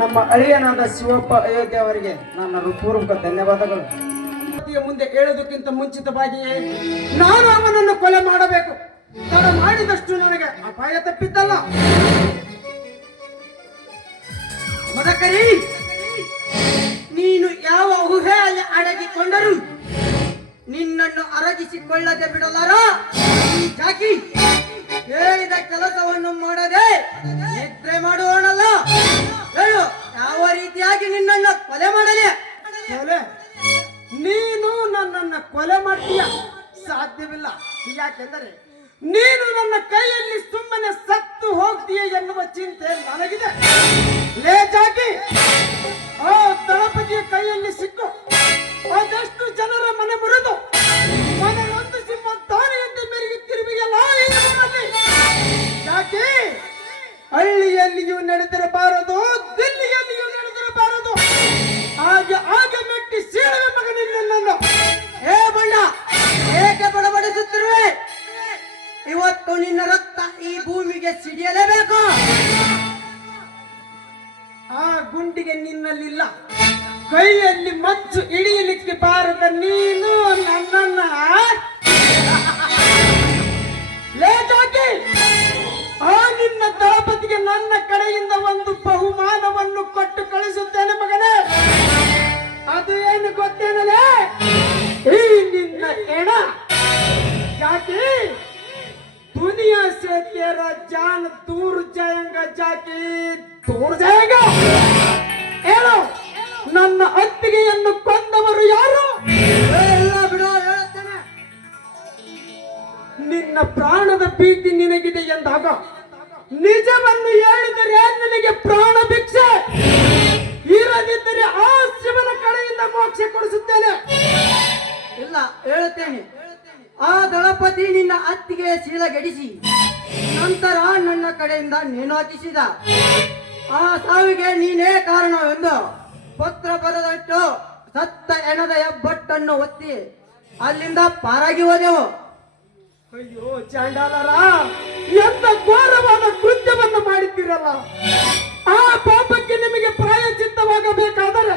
ನಮ್ಮ ಅಳಿಯನಾದ ಶಿವಪ್ಪ ಅಯೋಧ್ಯೆ ಅವರಿಗೆ ನನ್ನ ಹೃತ್ಪೂರ್ವಕ ಧನ್ಯವಾದಗಳು. ಮುಂದೆ ಹೇಳುವುದಕ್ಕಿಂತ ಮುಂಚಿತವಾಗಿಯೇ ನಾನು ಅವನನ್ನು ಕೊಲೆ ಮಾಡಬೇಕು. ತಡ ಮಾಡಿದಷ್ಟು ನನಗೆ ಅಪಾಯ ತಪ್ಪಿದ್ದಲ್ಲ. ಮದಕರಿ, ನೀನು ಯಾವ ಊಹೆಯಲ್ಲಿ ಅಡಗಿಕೊಂಡರು ನಿನ್ನನ್ನು ಅರಗಿಸಿಕೊಳ್ಳದೆ ಬಿಡಲಾರ. ಜಾಕಿ ಹೇಳಿದ ಕೆಲಸವನ್ನು ಮಾಡದೆ ನಿದ್ರೆ ಮಾಡುವವನಲ್ಲ. ಹೇಳು, ಯಾವ ರೀತಿಯಾಗಿ ನಿನ್ನನ್ನು ಕೊಲೆ ಮಾಡಲಿ? ನೀನು ನನ್ನನ್ನು ಕೊಲೆ ಮಾಡ್ತೀಯ? ಸಾಧ್ಯವಿಲ್ಲ. ಯಾಕೆಂದರೆ ನೀನು ನನ್ನ ಕೈಯಲ್ಲಿ ಸುಮ್ಮನೆ ಸತ್ತು ಹೋಗ್ತೀಯ ಎನ್ನುವ ಚಿಂತೆ ನನಗಿದೆ. ಲೇ ಜಾಕಿ, ಆ ದಳಪತಿಯ ಕೈಯಲ್ಲಿ ಸಿಕ್ಕು ಅದೆಷ್ಟು ಜನರ ಮನೆ ಮುರಿದು ಮನೆಯೊಂದು ಸಿಂಹ ದಾರಿಯಂತೆ ಮೆರೆಯುತ್ತಿರುವೆಯಲ್ಲ. ಯಾಕೆ ಹಳ್ಳಿಯಲ್ಲಿಯೂ ನಡೆದಿರಬಾರದು, ದಿಲ್ಲಿಯಲ್ಲಿಯೂ ನಡೆದಿರಬಾರದು. ಹಾಗೆ ಮೆಟ್ಟಿ ಸೀಳುವೆ ಮಗನಿಲ್ಲ. ಹೇ ಬಣ್ಣ, ಏಕೆ ಬಡಬಡಿಸುತ್ತಿರುವೆ? ಇವತ್ತು ನಿನ್ನ ರಕ್ತ ಈ ಭೂಮಿಗೆ ಸಿಡಿಯಲೇಬೇಕು. ಆ ಗುಂಡಿಗೆ ನಿನ್ನಲ್ಲಿಲ್ಲ. ಕೈಯಲ್ಲಿ ಮಚ್ಚು ಹಿಡಿಯಲಿಕ್ಕೆ ಬಾರದ ನೀನು ನನ್ನನ್ನ ಲೇಟಾಗಿ ಆ ನಿನ್ನ ದಳಪತಿಗೆ ನನ್ನ ಕಡೆಯಿಂದ ಒಂದು ಬಹುಮಾನವನ್ನು ಕೊಟ್ಟು ಕಳಿಸುತ್ತೇನೆ ಮಗನೇ. ಅದು ಏನು ಗೊತ್ತೇನಲೇ? ಈ ನಿನ್ನ ಹೆಣ. ಯಾಕೆ दुनिया से तेरा जान दूर जाएगा जाके दूर जाएगा. ಹೇಳು, ನನ್ನ ಅತ್ತಿಗೆಯನ್ನು ಕೊಂದವರು ಯಾರು? ಎಲ್ಲ ಬಿಡು, ಹೇಳುತ್ತೇನೆ. ನಿನ್ನ ಪ್ರಾಣದ ಭೀತಿ ನಿನಗಿದೆ ಎಂದಾಗ ನಿಜವನ್ನು ಹೇಳಿದರೆ ನಿನಗೆ ಪ್ರಾಣ ಭಿಕ್ಷೆ, ಇರದಿದ್ದರೆ ಆ ಶಿವನ ಕಡೆಯಿಂದ ಮೋಕ್ಷ ಕೊಡಿಸುತ್ತೇನೆ. ಇಲ್ಲ, ಹೇಳುತ್ತೇನೆ. ಆ ದಳಪತಿ ನಿನ್ನ ಅತ್ತಿಗೆ ಶೀಲಗೆಡಿಸಿ ನಂತರ ನನ್ನ ಕಡೆಯಿಂದ ನೇಣು ಹಾಕಿಸಿದ. ಆ ಸಾವಿಗೆ ನೀನೇ ಕಾರಣವೆಂದು ಪತ್ರ ಬರೆದಟ್ಟು ಸತ್ತ ಹೆಣದ ಹೆಬ್ಬಟ್ಟನ್ನು ಒತ್ತಿ ಅಲ್ಲಿಂದ ಪಾರಾಗಿ ಹೋದೆವು. ಅಯ್ಯೋ ಚಾಂಡಾಲರ, ಎಂತ ಘೋರವಾದ ಕೃತ್ಯವನ್ನು ಮಾಡಿದ್ದೀರಲ್ಲ. ಆ ಪಾಪಕ್ಕೆ ನಿಮಗೆ ಪ್ರಾಯಶ್ಚಿತ್ತವಾಗಬೇಕಾದರೆ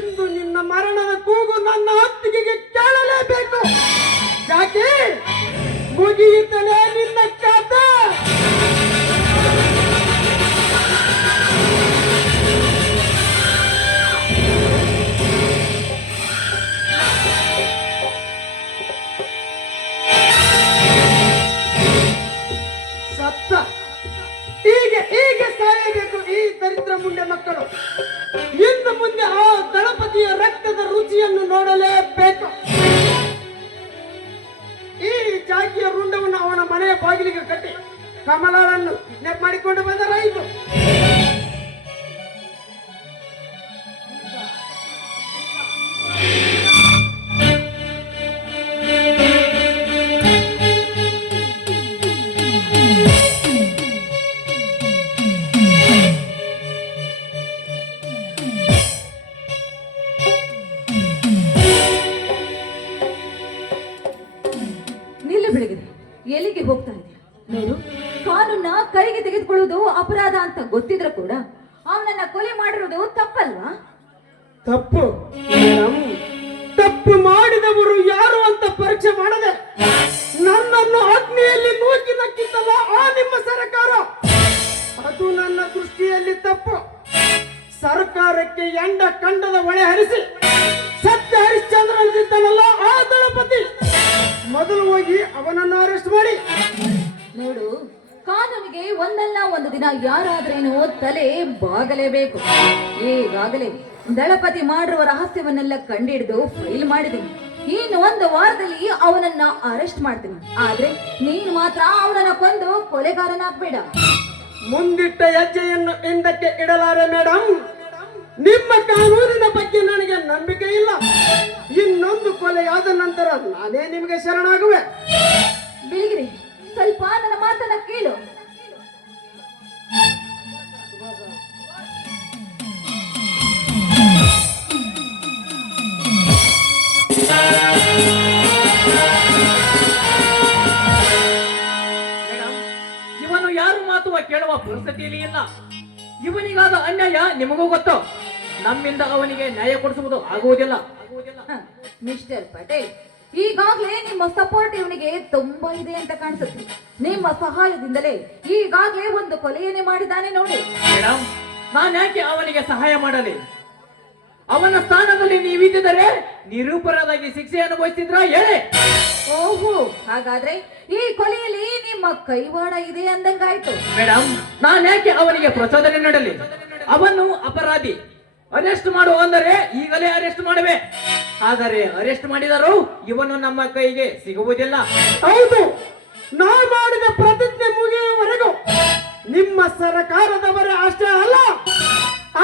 ಇಂದು ನಿನ್ನ ಮರಣದ ಕೂಗು ನನ್ನ ಅತ್ತಿಗೆಗೆ ಕೇಳಲೇಬೇಕು. ಯಾಕೆ ಮುಗಿಯುತ್ತಲೇ ನಿನ್ನ ಕಥೆ. ಸತ್ತ ಹೀಗೆ ಸಾಯಬೇಕು ಈ ದರಿದ್ರ ಮುಂಡೆ ಮಕ್ಕಳು. ಇನ್ನು ಮುಂದೆ ಆ ದಳಪತಿಯ ರಕ್ತದ ರುಚಿಯನ್ನು ನೋಡಲೇಬೇಕು. ಈ ಜಾಕಿಯ ರುಂಡವನ್ನು ಅವನ ಮನೆಯ ಬಾಗಿಲಿಗೆ ಕಟ್ಟಿ ಕಮಲನ್ನು ನೆಪ್ ಮಾಡಿಕೊಂಡು ಬಂದರಾಯಿತು. ಎಲ್ಲಿಗೆ ಹೋಗ್ತಾ ಇದೆಯಾ? ನೋಡು, ಕಾನೂನ ಕೈಗೆ ತೆಗೆದುಕೊಳ್ಳುವುದು ಅಪರಾಧ ಅಂತ ಗೊತ್ತಿದ್ರು ಕೂಡ ಅವನನ್ನ ಕೊಲೆ ಮಾಡಿರುವುದು ತಪ್ಪಲ್ವಾ? ತಪ್ಪು ಮಾಡಿದವರು ಯಾರು ಅಂತ ಪರೀಕ್ಷೆ ಮಾಡದೆ ನನ್ನನ್ನು ಅಗ್ನಿಯಲ್ಲಿ ನೂಕಿ ನಕ್ಕಿತ್ತಲ್ಲ ಆ ನಿಮ್ಮ ಸರ್ಕಾರ, ಅದು ನನ್ನ ದೃಷ್ಟಿಯಲ್ಲಿ ತಪ್ಪು. ಸರ್ಕಾರಕ್ಕೆ ಎಂಡ ಕಂಡದ ಹೊಳೆ ಹರಿಸಿ ಸತ್ಯ ಹರಿಶ್ಚಂದ್ರನಿದ್ದನಲ್ಲ ಆ ದಳಪತಿ, ಮೊದಲು ಹೋಗಿ ಅವನನ್ನು ಅರೆಸ್ಟ್ ಮಾಡಿ. ನೋಡು, ಕಾನೂನಿಗೆ ಒಂದಲ್ಲ ಒಂದು ದಿನ ಯಾರಾದ್ರೇನು ತಲೆ ಬಾಗಲೇಬೇಕು. ಈಗಾಗಲೇ ದಳಪತಿ ಮಾಡಿರುವ ರಹಸ್ಯವನ್ನೆಲ್ಲ ಕಂಡಿಡಿದು ಫೈಲ್ ಮಾಡಿದ್ದೀನಿ. ಇನ್ನು ಒಂದು ವಾರದಲ್ಲಿ ಅವನನ್ನ ಅರೆಸ್ಟ್ ಮಾಡ್ತೀನಿ. ಆದ್ರೆ ನೀನು ಮಾತ್ರ ಅವನನ್ನ ಕೊಂದು ಕೊಲೆಗಾರನಾಗ್ಬೇಡ. ಮುಂದಿಟ್ಟ ಹೆಜ್ಜೆಯನ್ನು ಹಿಂದಕ್ಕೆ ಇಡಲಾರೆ ಮೇಡಮ್. ನಿಮ್ಮ ಕಾನೂನಿನ ಬಗ್ಗೆ ನನಗೆ ನಂಬಿಕೆ ಇಲ್ಲ. ಇನ್ನೊಂದು ಕೊಲೆಯಾದ ನಂತರ ನಾನೇ ನಿಮಗೆ ಶರಣಾಗುವೆ. ಬಿಳಿಗಿರಿ, ಸ್ವಲ್ಪ ನನ್ನ ಮಾತನ್ನ ಕೇಳು. ಇವನು ಯಾರು ಮಾತು ಕೇಳುವ ಪರಿಸ್ಥಿತಿಯಲ್ಲಿ ಇಲ್ಲ. ಇವನಿಗಾದ ಅನ್ಯಾಯ ನಿಮಗೂ ಗೊತ್ತು. ನಮ್ಮಿಂದ ಅವನಿಗೆ ನ್ಯಾಯ ಕೊಡಿಸುವುದು ಆಗುವುದಿಲ್ಲ. ಹ, ಮಿಸ್ಟರ್ ಪಟೇಲ್, ಈಗಾಗ್ಲೇ ನಿಮ್ಮ ಸಪೋರ್ಟ್ ಇವನಿಗೆ ತುಂಬಾ ಇದೆ ಅಂತ ಕಾಣಿಸುತ್ತೆ. ನಿಮ್ಮ ಸಹಾಯದಿಂದಲೇ ಈಗಾಗ್ಲೇ ಒಂದು ಕೊಲೆಯನ್ನೇ ಮಾಡಿದ್ದಾನೆ ನೋಡಿ. ಮೇಡಮ್, ನಾನು ಯಾಕೆ ಅವನಿಗೆ ಸಹಾಯ ಮಾಡಲಿ? ಅವನ ಸ್ಥಾನದಲ್ಲಿ ನೀವಿದ್ದರೆ ನಿರಪರಾಧಾಗಿ ಶಿಕ್ಷೆ ಅನುಭವಿಸಿದ್ರ ಹೇಳಿ. ಓಹೋ, ಹಾಗಾದ್ರೆ ಈ ಕೊಲೆಯಲ್ಲಿ ನಿಮ್ಮ ಕೈವಾಡ ಇದೆ ಅಂದಂಗಾಯ್ತು. ಮೇಡಮ್, ನಾನು ಯಾಕೆ ಅವನಿಗೆ ಪ್ರಚೋದನೆ ನೀಡಲಿ? ಅವನು ಅಪರಾಧಿ. ಅರೆಸ್ಟ್ ಮಾಡು ಅಂದರೆ ಈಗಲೇ ಅರೆಸ್ಟ್ ಮಾಡುವೆ. ಆದರೆ ಅರೆಸ್ಟ್ ಮಾಡಿದರೂ ಇವನು ನಮ್ಮ ಕೈಗೆ ಸಿಗುವುದಿಲ್ಲ. ಹೌದು, ನಾ ಮಾಡಿದ ಪ್ರತಿಜ್ಞೆ ಮುಗಿಯುವವರೆಗೂ ನಿಮ್ಮ ಸರಕಾರದವರ ಅಷ್ಟೇ ಅಲ್ಲ,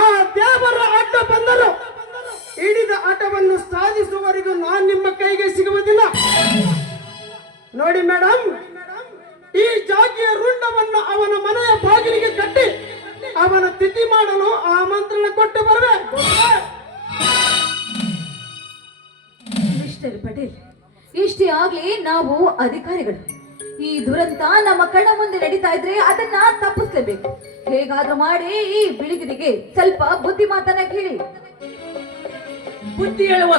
ಆ ದೇವರ ಅಡ್ಡ ಬಂದರು ಹಿಡಿದ ಆಟವನ್ನು ಸಾಧಿಸುವವರೆಗೂ ನಾನು ನಿಮ್ಮ ಕೈಗೆ ಸಿಗುವುದಿಲ್ಲ. ನೋಡಿ ಮೇಡಮ್, ಈ ಜಾತಿಯ ರುಂಡವನ್ನು ಅವನ ಮನೆಯ ಬಾಗಿಲಿಗೆ ಕಟ್ಟಿ ಅವನ ತಿಥಿ ಮಾಡಲು ಆಮಂತ್ರಣ ಕೊಟ್ಟು ಬರುವೆ. ಮಿಸ್ಟರ್ ಪಟೇಲ್, ಇಷ್ಟೇ ಆಗ್ಲಿ ನಾವು ಅಧಿಕಾರಿಗಳು. ಈ ದುರಂತ ನಮ್ಮ ಕಣ್ಣ ಮುಂದೆ ನಡೀತಾ ಇದ್ರೆ ಅದನ್ನ ತಪ್ಪಿಸ್ಲೇಬೇಕು. ಹೇಗಾದ್ರೂ ಮಾಡಿ ಈ ಬಿಳಿಗಿರಿಗೆ ಸ್ವಲ್ಪ ಬುದ್ಧಿ ಮಾತನ್ನ ಕೇಳಿ. ಬುದ್ಧಿ ಹೇಳುವ